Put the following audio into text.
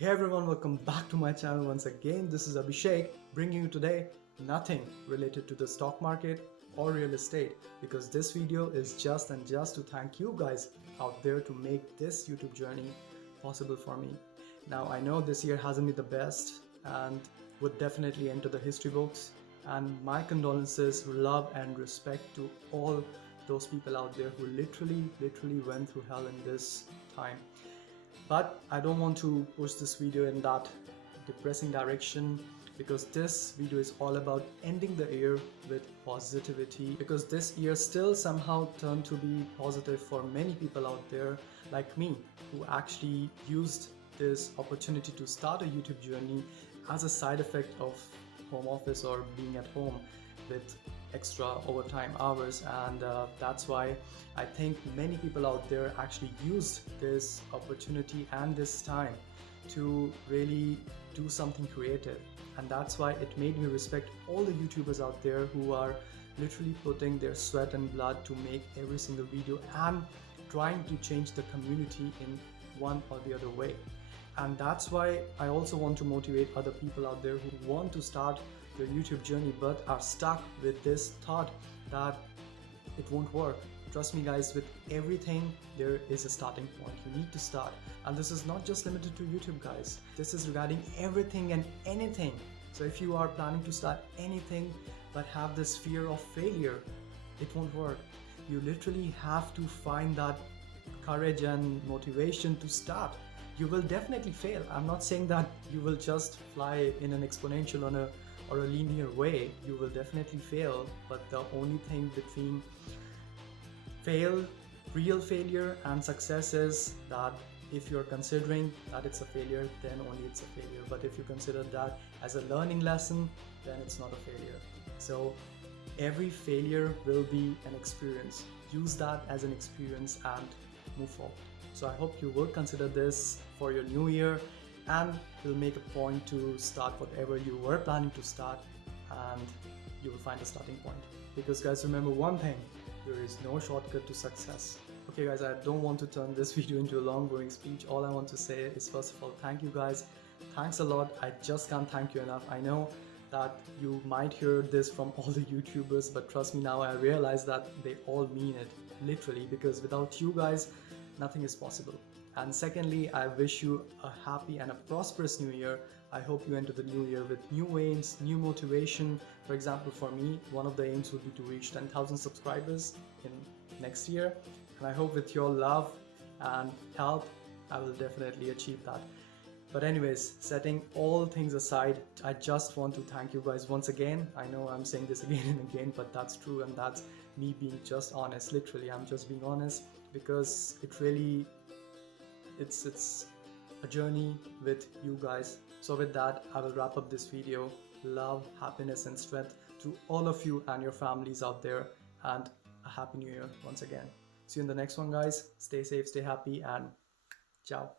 Hey everyone, welcome back to my channel once again. This is Abhishek bringing you today nothing related to the stock market or real estate, because this video is just to thank you guys out there to make this YouTube journey possible for me. Now I know this year hasn't been the best and would definitely enter the history books, and my condolences, love and respect to all those people out there who literally went through hell in this time. But I don't want to push this video in that depressing direction, because this video is all about ending the year with positivity, because this year still somehow turned to be positive for many people out there like me, who actually used this opportunity to start a YouTube journey as a side effect of home office or being at home with extra overtime hours. And that's why I think many people out there actually used this opportunity and this time to really do something creative. And that's why it made me respect all the YouTubers out there who are literally putting their sweat and blood to make every single video and trying to change the community in one or the other way. And that's why I also want to motivate other people out there who want to start their YouTube journey but are stuck with this thought that it won't work. Trust me guys, with everything there is a starting point. You need to start. And this is not just limited to YouTube guys. This is regarding everything and anything. So if you are planning to start anything but have this fear of failure, it won't work. You literally have to find that courage and motivation to start. You will definitely fail. I'm not saying that you will just fly in an exponential or a linear way. You will definitely fail, but the only thing between real failure and success is that if you're considering that it's a failure, then only it's a failure. But if you consider that as a learning lesson, then it's not a failure. So every failure will be an experience. Use that as an experience and move forward. So I hope you will consider this for your new year and will make a point to start whatever you were planning to start, and you will find a starting point. Because guys, remember one thing, there is no shortcut to success. Okay guys, I don't want to turn this video into a long going speech. All I want to say is, first of all, thank you guys. Thanks a lot. I just can't thank you enough. I know that you might hear this from all the YouTubers, but trust me, now I realize that they all mean it literally, because without you guys, nothing is possible. And secondly, I wish you a happy and a prosperous new year. I hope you enter the new year with new aims, new motivation. For example, for me, one of the aims would be to reach 10,000 subscribers in next year. And I hope with your love and help, I will definitely achieve that. But anyways, setting all things aside, I just want to thank you guys once again. I know I'm saying this again and again, but that's true, and that's me being just honest. Literally, I'm just being honest, because it's a journey with you guys. So with that, I will wrap up this video. Love, happiness and strength to all of you and your families out there, and a happy new year once again. See you in the next one guys. Stay safe, stay happy, and ciao.